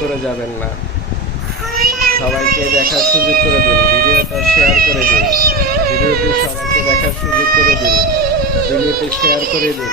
করে যাবেন না। সবাইকে দেখার সুযোগ করে দিন, ভিডিওটা শেয়ার করে দিন, ভিডিওটি সবাইকে দেখার সুযোগ করে দিন, ভিডিওটি শেয়ার করে দিন।